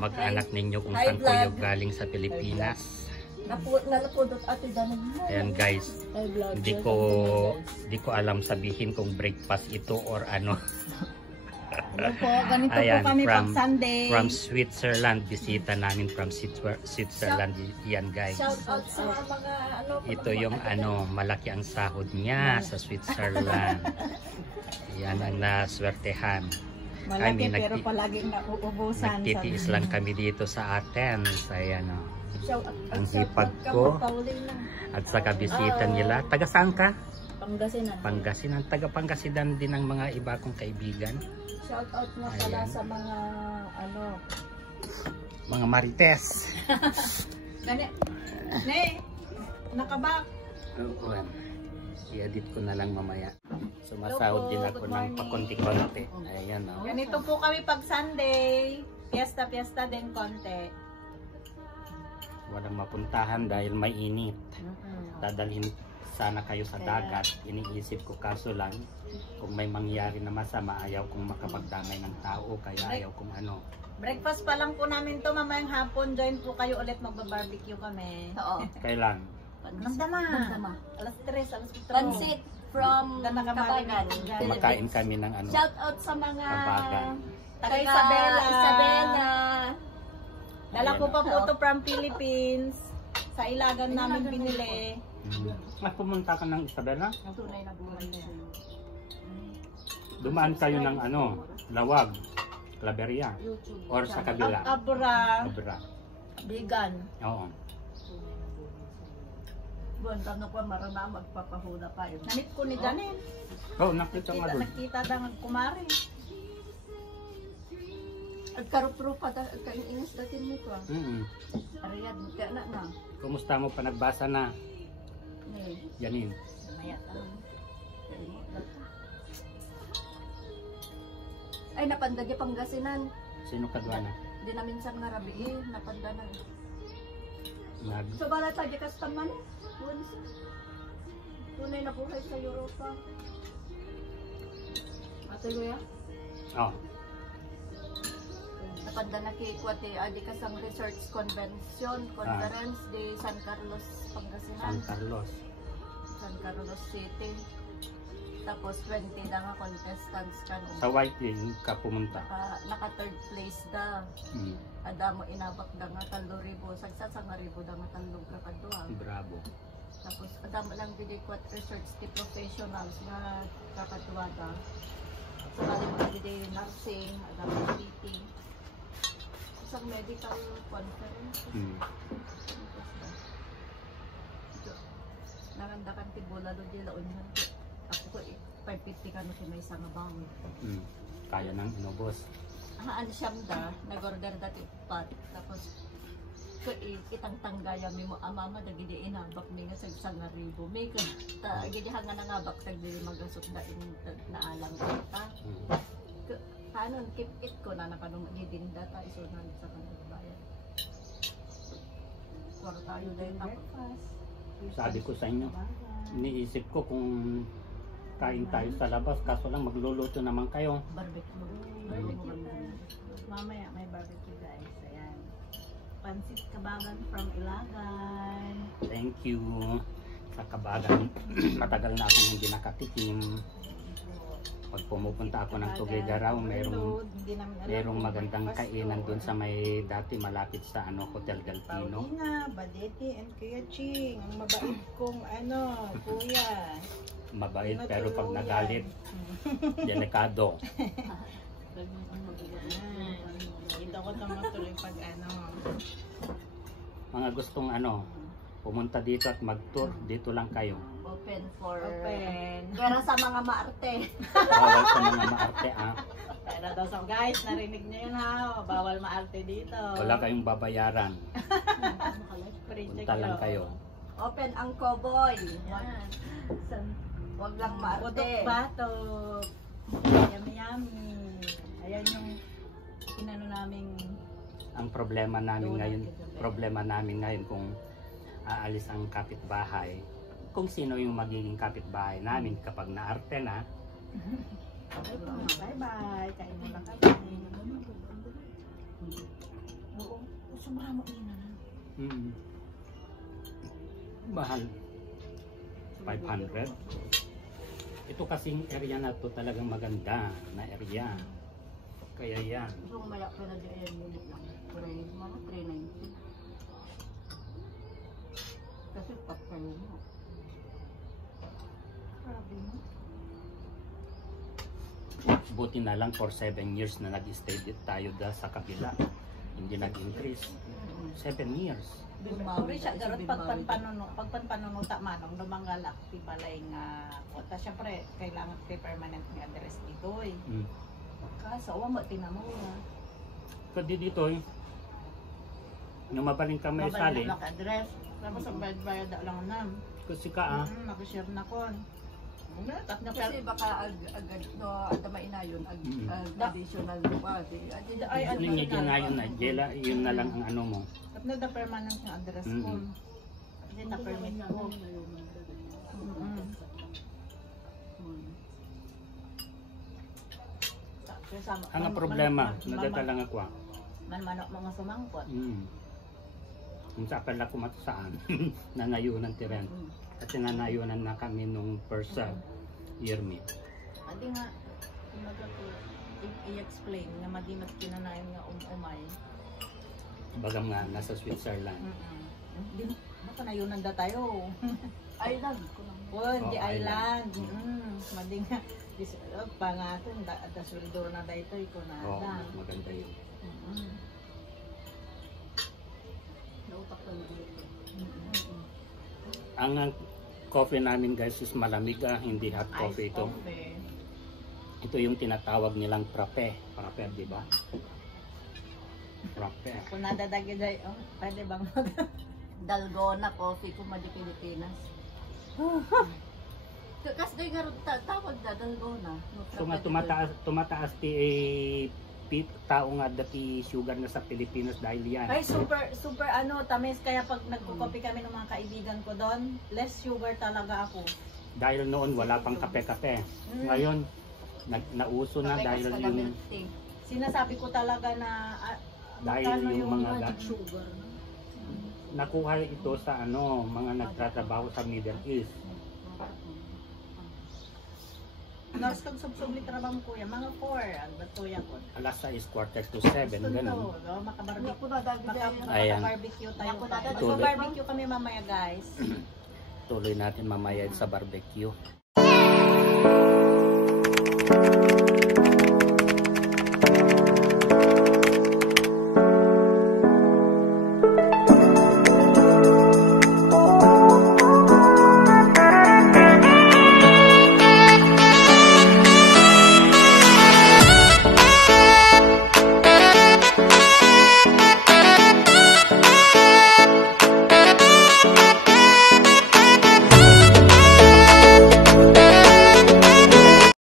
kamag-anak ninyo kung saan kayo galing sa Pilipinas. Nalapudot ate danig. Ayan guys, hindi ko alam sabihin kung breakfast ito or ano. Ano po, ganito Ayan, po kami pag Sunday. From Switzerland, bisita namin from Switzerland. Yan guys. Shout out sa mga ano. Ito yung ano, malaki ang sahod niya sa Switzerland. Yan ang naswertehan. Malaki pero palaging nauubusan. Nagtitiis lang kami dito sa Athens. Ayan o. Ang Shout hipag out ko. Pauline na. At sa kabisita nila. Taga saan ka? Pangasinan. Pangasinan. Taga Pangasinan din ang mga iba kong kaibigan. Shout out nga pala sa mga ano. Mga marites. Gani. Ne. Nakabak. I-edit ko na lang mamaya. Sumasahod din ako ng pakonti-konti. Ayan o. Ganito po kami pag Sunday. Fiesta din konti. Walang mapuntahan dahil may init. Dadalhin sana kayo sa dagat. Iniisip ko kaso lang kung may mangyari na masama, ayaw kong makapagdamay ng tao, kaya ayaw kong ano. Breakfast pa lang po namin to, mamayang hapon. Join po kayo ulit, magba-barbecue kami. Oo. Kailan? Namdama. Alas 3, alas 4. Pansit from Kabagan. Makain kami ng ano. Shout out sa mga Kabagan. Taga Isabela. Dala ko pa po to from Philippines. Sa Ilagan namin binili. Pumunta ka ng Isabela? Tunay na buhay na. Dumaan kayo ng ano, Lawag, Claveria, or sa kabila? Abra. Bigan. Oo. Buwan ka na po marama magpapahula pa yun. Namit ko ni Janine. Oo, nakita nga doon. Nakita daw kumari. At karupro pa kain inis datin mo ko. Ariyad ka na. Kumusta mo pa nagbasa na? Janine. Ay napanda di Pangasinan. Sino kadwana? Di na minsan nga rabi napanda na. Nag. So bala tayo customer tunay na buhay sa Europa. Atuloy Oh. Napanda na kay Kwate adi kasang research conference di San Carlos, Pangasinan. San Carlos City. Tapos 20 na nga contestants kanong. Sa Whiting ka pumunta? Naka third place da. Adamo inabak da nga 3,000. Sagsat sa nga ribo da nga 3 ka kadua. Bravo. Tapos adamo lang bidi kwat research ti professionals nga kakatuwa da. Sa mga bidi nursing, adamo PT. Isang medical conference. Narandakan ti bola do di launhan ko. Ako ko 550 kano ti may isang bawon. Kaya nang inubos. Haan siyam da, nag-order dati pat. Tapos ko itang tanggaya mi mo amama dagidi inabak mi nga sa 1,000. May ka gidi hanga nangabak tag dili magasok da in naalang ta. Hanon keep it ko na nakanong gidinda ta isunan sa kanang bayan. Wala tayo dahil breakfast. Sabi ko sa inyo, iniisip ko kung kain tayo sa labas, kaso lang magluluto naman kayo. Barbecue. Mamaya may barbecue guys. Ayan. Pansit Kabagan from Ilagan. Thank you. Sa Kabagan, matagal na akong hindi nakatikim. Pag pumupunta ako ng Tuguegarao, merong magandang kainan doon sa may dati malapit sa ano Hotel Galpino. Paulina, Badeti, and Kuya Ching. Ang mabait kong ano, kuya. Mabait pero pag nagalit, delikado. Ito ko tumutuloy pag ano. Mga gustong ano, pumunta dito at mag-tour, dito lang kayo. Open for... Open. Pero sa mga maarte. Bawal sa mga maarte Pero daw so guys, narinig niyo yun ha. Bawal maarte dito. Wala kayong babayaran. Punta lang kayo. Open ang Cowboy. Huwag lang maarte. Putok batok. Yummy yummy. Ayan yung inano naming... Ang problema namin ngayon kung aalis ang kapitbahay, kung sino yung magiging kapitbahay namin kapag naarte na. Bye bye. Kain mo lang kami. Sobrang mo ina na. Mahal. 500. Ito kasing area na to talagang maganda na area. Kaya yan. So, malaki na dyan unit lang. Mga 390. Kasi patay mo. Grabe mo. Buti na lang for 7 years na nag-stay tayo sa kabila. Hindi nag-increase. 7 years. Uri siya garot pagpanpanunuta manong lumanggalak ti balay nga kota syempre kailangan ti permanent nga address dito eh. Kaso wa mo tinamo nga. Kasi dito nung mabaling kami sali. Mabaling ka address. Tapos ang bayad da lang nam. Kasi ka Naka-share na kon. Kasi baka agad no ada mainayon additional pa. Ay Nangyayari na yun na. Yun na lang ang ano mo. At na the permanent nga address ko. Kasi na-permit ko. Ang problema, nadatalang ako. Man-manok mga sumangkot. Kung sa pala kumatusaan, nanayunan ti rent. Kasi nanayunan na kami nung first year meet. Adi nga, kumaga ko, i-explain nga madimat kinanayon nga umay. Bagam nga, nasa Switzerland. Baka nayunan da tayo. Island. Di island. Madi nga, pangatong, da sweldo na da ito, iko na. Oo, maganda yun. Ang coffee namin guys is malamig hindi hot coffee ito. Ito yung tinatawag nilang frappe. Frappe, di ba? Frappe. Kung nadadagi day, pwede bang Dalgona coffee kung madi Pilipinas. Kasi day garot tawag na Dalgona. So nga tumataas ti tao nga dati sugar na sa Pilipinas dahil yan. Ay, super tamis. Kaya pag nagko-coffee kami ng mga kaibigan ko doon, less sugar talaga ako. Dahil noon wala pang kape-kape. Ngayon, nauso na dahil yung... Sinasabi ko talaga na... dahil yung mga... sugar. Nakuha ito sa mga nagtatrabaho sa Middle East. Nars kag subsubli trabaho mo kuya, mga 4, ang batuya ko. Alas 6:45 to 7, ganun. Ayan. Barbecue tayo. Tuloy. Barbecue kami mamaya guys. Tuloy natin mamaya sa barbecue.